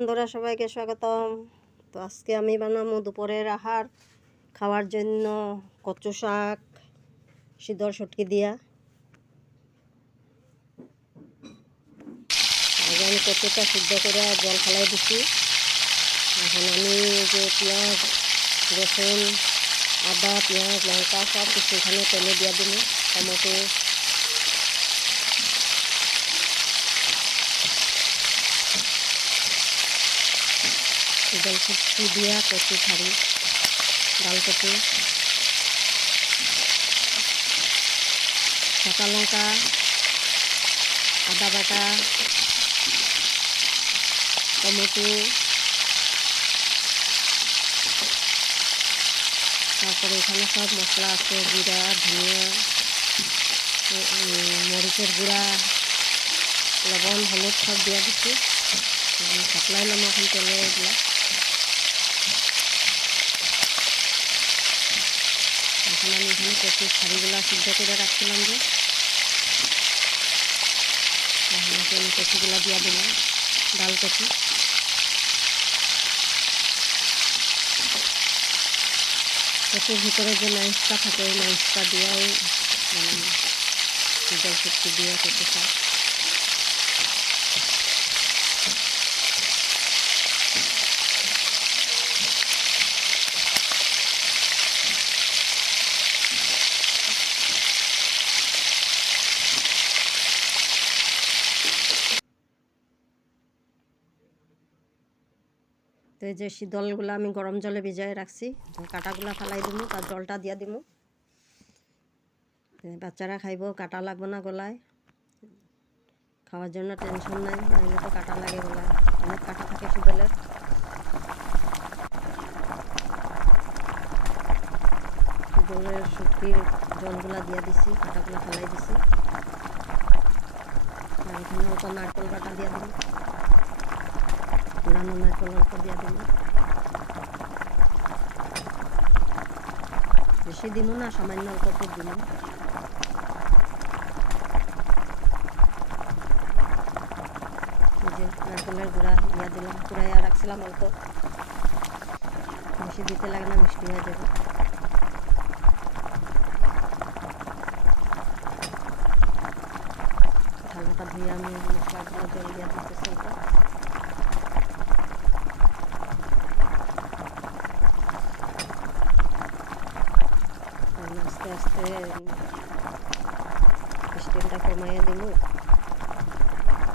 বন্ধুরা সবাইকে স্বাগতম। তো আজকে আমি বানাবো দুপুরের আহার খাওয়ার জন্য কচু শাক সিদ্ধর শুটকি দিয়া। আগে আমি কচুটা সিদ্ধ করে জল ফেলাই দিছি। এখন আমি যে পেঁয়াজ রসুন আদা পেঁয়াজ লঙ্কা সব কিছু এখানে তেলে দিয়ে দিন, টমেটো সিদ্ধর শুটকি দিয়া কচু ঠাড়ি ডাল কচু কাঁচা লঙ্কা আদা বাটা টমেটো তারপরে এখানে সব মশলা আছে, জিরা ধনিয়া মরিচের গুঁড়া লবণ হলুদ সব দিয়ে দিচ্ছি। সাপ্লাই নাম এখন তেলে এগুলা। এখন আমি এখানে কচুর শাড়িগুলা সিদ্ধ করে রাখছিলাম যে আমি কচুগুলা দিয়ে দিলাম, ডাল কচু কচুর ভিতরে যে মাংসটা থাকে ওই মাংসটা দিয়েও সিদ্ধর শুটকি দিয়ে কচু শাক। তো এই যে শীতলগুলো আমি গরম জলে ভিজাই রাখছি, তো কাটাগুলা ফালাই দিব, তার জলটা দিয়ে দিব। বাচ্চারা খাইব, কাটা লাগবে না গলায়, খাওয়ার জন্য টেনশন নাই, নাইলে তো কাটা লাগে গলায়, অনেক কাটা থাকে শীতলের। শীতলের শুটকির জলগুলা দিয়ে দিছি, কাটাগুলা ফেলাই দিছি। আর এখানে অল্প নারকেল বাটা দিয়ে দিন, পুরানো নারকেল অল্প দিয়ে দিন, বেশি দিব না, সামান্য অল্প করে দিব। এই যে নারকেলের গুঁড়া দিয়ে দিলাম, কুড়াইয়া রাখছিলাম অল্প, বেশি দিতে লাগে না, মিষ্টি হয়ে যাবে। থালাটা ধুয়ে আমি মশলাগুলো জল দিয়ে দিতেছি অল্প। আস্তে আস্তে স্টিমটা কমাইয়ে দিব,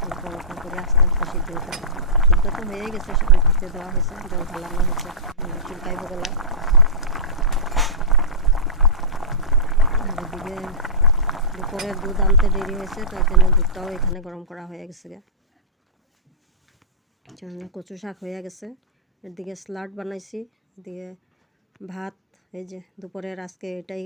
অল্প অল্প করে আস্তে আস্তে সিদ্ধ হতে থাকবে। সিদ্ধ তো হয়ে গেছে, ভাতে দেওয়া হয়েছে, জল ফেলানো হয়েছে, চুলকাইব গলায়। আর এদিকে দুপুরে দুধ আনতে দেরি হয়েছে, তার জন্য দুধটাও এখানে গরম করা হয়ে গেছে। কচু শাক হয়ে গেছে, এদিকে স্যালাড বানাইছি, এদিকে ভাত। এই যে দুপুরের আজকে এটাই।